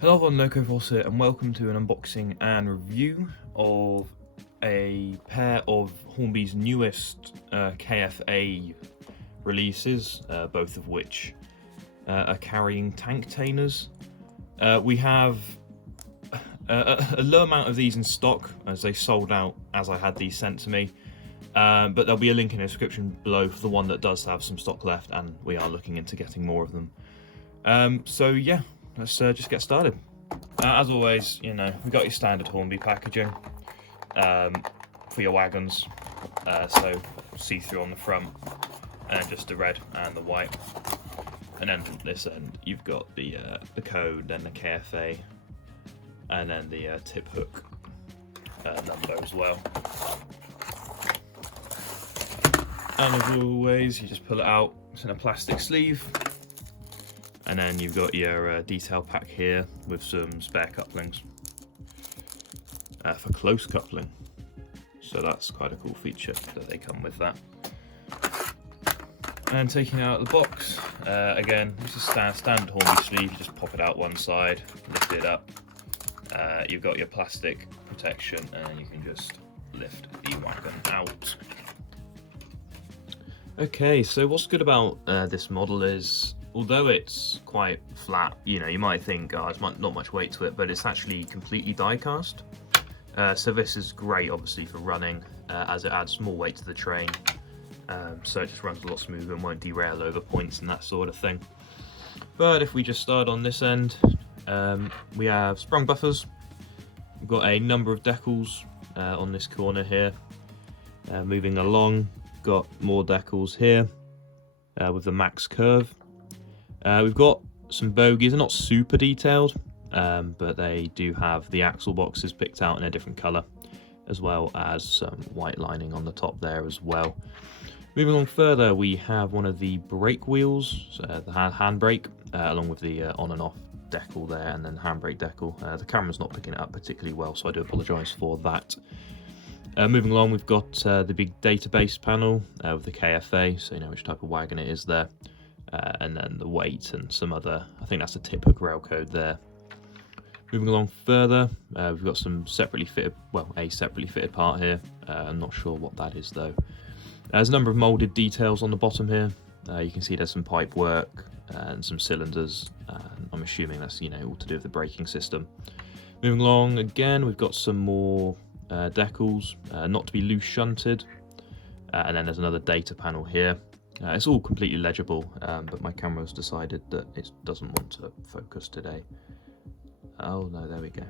Hello everyone, LocoForce here, and welcome to an unboxing and review of a pair of Hornby's newest KFA releases, both of which are carrying Tanktainers. We have a low amount of these in stock, as they sold out as I had these sent to me, but there'll be a link in the description below for the one that does have some stock left, and we are looking into getting more of them. So yeah, let's just get started. As always, you know, we've got your standard Hornby packaging for your wagons, so see-through on the front, and just the red and the white. And then from this end, you've got the code, and the KFA, and then the tip hook number as well. And as always, you just pull it out. It's in a plastic sleeve. And then you've got your detail pack here with some spare couplings for close coupling. So that's quite a cool feature that they come with that. And taking it out of the box, again, this is standard Hornby sleeve. You just pop it out one side, lift it up. You've got your plastic protection, and you can just lift the wagon out. Okay, so what's good about this model is, although it's quite flat, you know, you might think, oh, there's not much weight to it, but it's actually completely die cast. So this is great, obviously, for running, as it adds more weight to the train. So it just runs a lot smoother and won't derail over points and that sort of thing. But if we just start on this end, we have sprung buffers. We've got a number of decals on this corner here. Moving along, got more decals here with the max curve. We've got some bogies. They're not super detailed, but they do have the axle boxes picked out in a different colour, as well as some white lining on the top there as well. Moving along further, we have one of the brake wheels, the handbrake, along with the on and off decal there, and then handbrake decal. The camera's not picking it up particularly well, so I do apologise for that. Moving along, we've got the big database panel with the KFA, so you know which type of wagon it is there. And then the weight and some other, I think that's the tip hook rail code there. Moving along further, we've got some separately fitted, well, a separately fitted part here. I'm not sure what that is though. There's a number of moulded details on the bottom here. You can see there's some pipe work and some cylinders. I'm assuming that's, you know, all to do with the braking system. Moving along again, we've got some more decals, not to be loose shunted. And then there's another data panel here. It's all completely legible, but my camera's decided that it doesn't want to focus today. Oh no, there we go.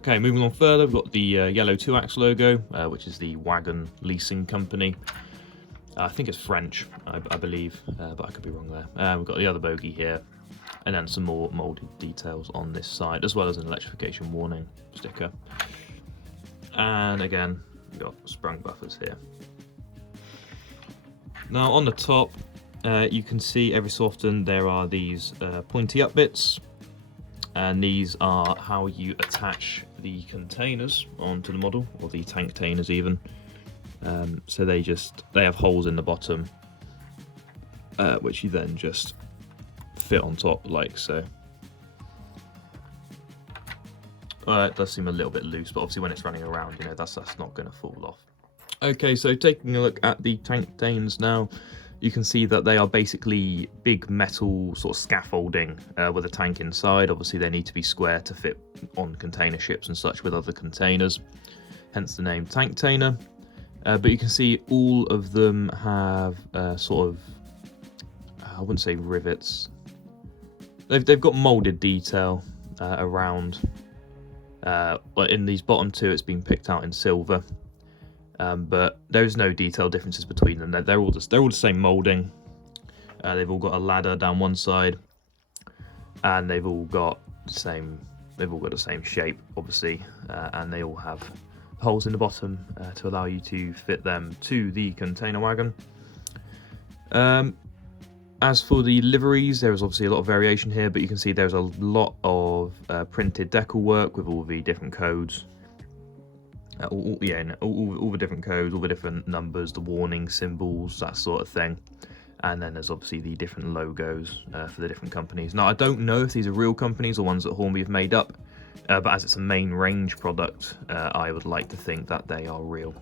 Okay, moving on further, we've got the yellow 2-ax logo, which is the wagon leasing company. I think it's French, I believe, but I could be wrong there. We've got the other bogie here, and then some more moulded details on this side, as well as an electrification warning sticker. And again, we've got sprung buffers here. Now on the top, you can see every so often there are these pointy up bits, and these are how you attach the containers onto the model, or the Tanktainers even. So they have holes in the bottom, which you then just fit on top like so. It does seem a little bit loose, but obviously when it's running around, you know, that's not going to fall off. Okay, so taking a look at the Tanktainers now, you can see that they are basically big metal sort of scaffolding with a tank inside. Obviously they need to be square to fit on container ships and such with other containers, hence the name Tanktainer. But you can see all of them have sort of, I wouldn't say rivets. They've got moulded detail around. But in these bottom two, it's been picked out in silver. But there's no detail differences between them. They're all the same moulding. They've all got a ladder down one side, and they've all got the same shape, obviously, and they all have holes in the bottom to allow you to fit them to the container wagon. As for the liveries, there is obviously a lot of variation here, but you can see there's a lot of printed decal work with all the different codes. All the different codes, all the different numbers, the warning symbols, that sort of thing. And then there's obviously the different logos for the different companies. Now, I don't know if these are real companies or ones that Hornby have made up, but as it's a main range product, I would like to think that they are real.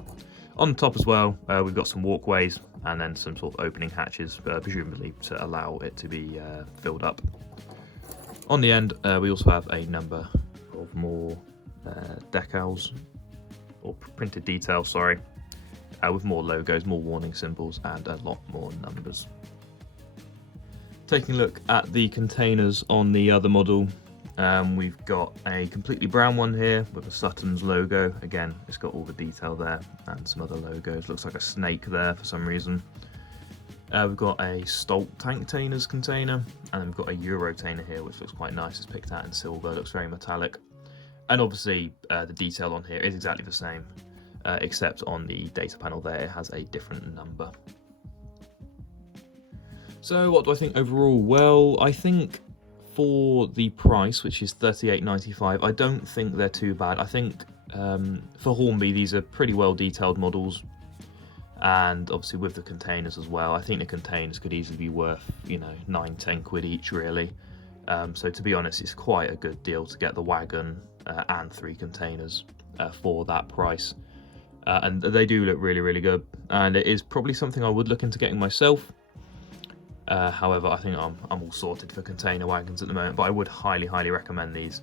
On the top as well, we've got some walkways and then some sort of opening hatches, presumably to allow it to be filled up. On the end, we also have a number of more decals, or printed details, sorry, with more logos, more warning symbols, and a lot more numbers. Taking a look at the containers on the other model, we've got a completely brown one here with a Sutton's logo. Again, it's got all the detail there and some other logos. Looks like a snake there for some reason. We've got a Stolt Tanktainers container, and then we've got a Eurotainer here, which looks quite nice. It's picked out in silver, looks very metallic. And obviously the detail on here is exactly the same, except on the data panel there it has a different number. So what do I think overall? Well, I think for the price, which is $38.95, I don't think they're too bad. I think for Hornby, these are pretty well detailed models, and obviously with the containers as well, I think the containers could easily be worth, you know, 9-10 quid each really. So to be honest, it's quite a good deal to get the wagon and 3 containers for that price. And they do look really, really good, and it is probably something I would look into getting myself. However, I think I'm all sorted for container wagons at the moment, but I would highly, highly recommend these.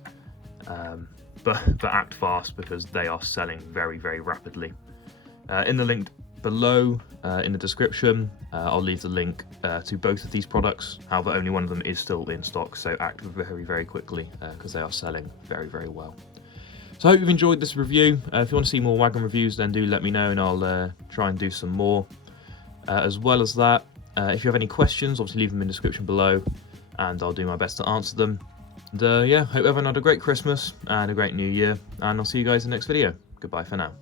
But act fast, because they are selling very, very rapidly. In the link below in the description, I'll leave the link to both of these products. However, only one of them is still in stock, so act very, very quickly because they are selling very, very well. So I hope you've enjoyed this review. If you want to see more wagon reviews, then do let me know, and I'll try and do some more. As well as that, if you have any questions, obviously leave them in the description below, and I'll do my best to answer them. And yeah, hope everyone had a great Christmas and a great New Year, and I'll see you guys in the next video. Goodbye for now.